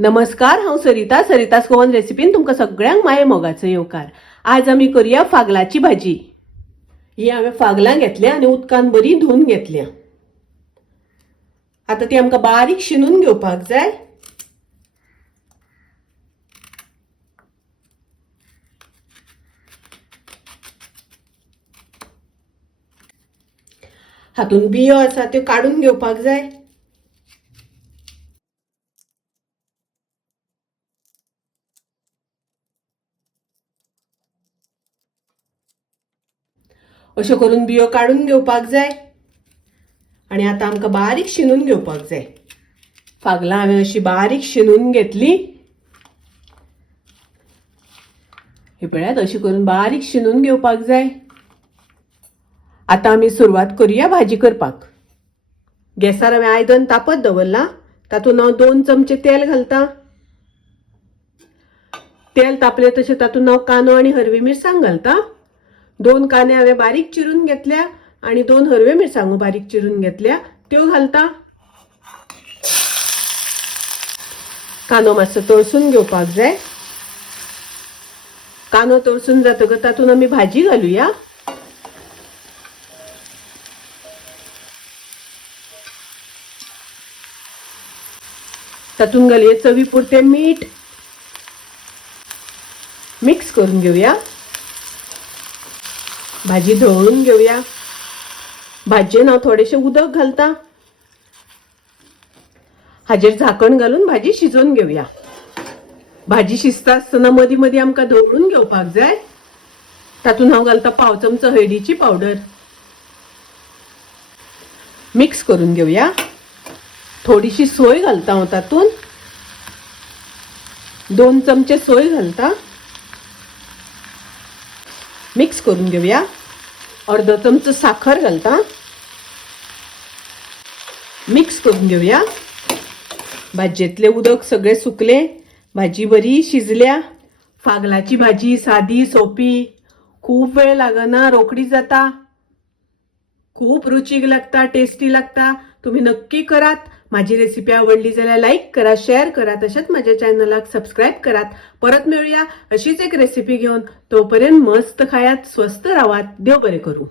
नमस्कार, हांव सरितास गोवन रेसिपीन तुमकां सगळ्यांक माये मोगाचो येवकार। आज आमी करूया फागलाची भाजी। ही हांवें फागलां घेतल्या आनी उदकान बरी धुवन घेतल्या। आता ती आमकां बारीक शिनून घेवपाक जाय। हातून बियो आसा त्यो काढून घेवपाक जाय। अशें करून बियो काढून घेवपाक जाय आणि आता आमकां बारीक शिनून घेवपाक जाय। फागलां हांवें अशी बारीक शिनून घेतली। हे पळयात, अशी करून बारीक शिनून घेवपाक जाय। आता आमी सुरवात करूया भाजी करपाक। गॅसार हांवें आयदन तापत दवरलां। तातूंत हांव 2 चमचे तेल घालता। तेल तापले तशें तातूंत हांव कांदो आनी हरवी मिरसांग घालता। 2 कांदे हांवें बारीक चिरून घेतल्या आणि 2 हरव्यो मिरसांगो बारीक चिरून घेतल्या, त्यो घालता। कांदो मातसो तळसून घेवपाक जाय। कांदो तळसून जातकच तातूंत आमी भाजी घालूया। तातूंत घालूया चवी पुरते मीठ। मिक्स करून घेऊया। भाजी ढवळून घेऊया। भाजयेन हांव थोडेशें उदक घालता। हाजेर झाकण घालून भाजी शिजोवन घेऊया। भाजी शिजता आसतना मदीं मदीं आमकां ढवळून घेवपाक जाय। तातूंत हांव घालता पाव चमचो हळदीची पावडर। मिक्स करून घेऊया। थोडीशी सोय घालता हांव तातूंत। 2 चमचे सोय घालता। मिक्स करून घेऊया। अर्धो चमचो साखर घालता। मिक्स करून घेऊया। भाजयेतले उदक सगळे सुकले। भाजी बरी शिजल्या। फागलाची भाजी सादी सोपी, खूप वेळ लागना, रोखडी जाता, खूप रुचीक लागता, टेस्टी लागता। तुम्ही नक्की करात। माझी रेसिपी आवडली जाल्यार लाईक करा, शेअर करा, तसेच माझ्या चॅनलाक सबस्क्राईब करात। परत मिळूया अशीच एक रेसिपी घेऊन। तोपर्यंत मस्त खायात, स्वस्त राहात, देव बरे करू।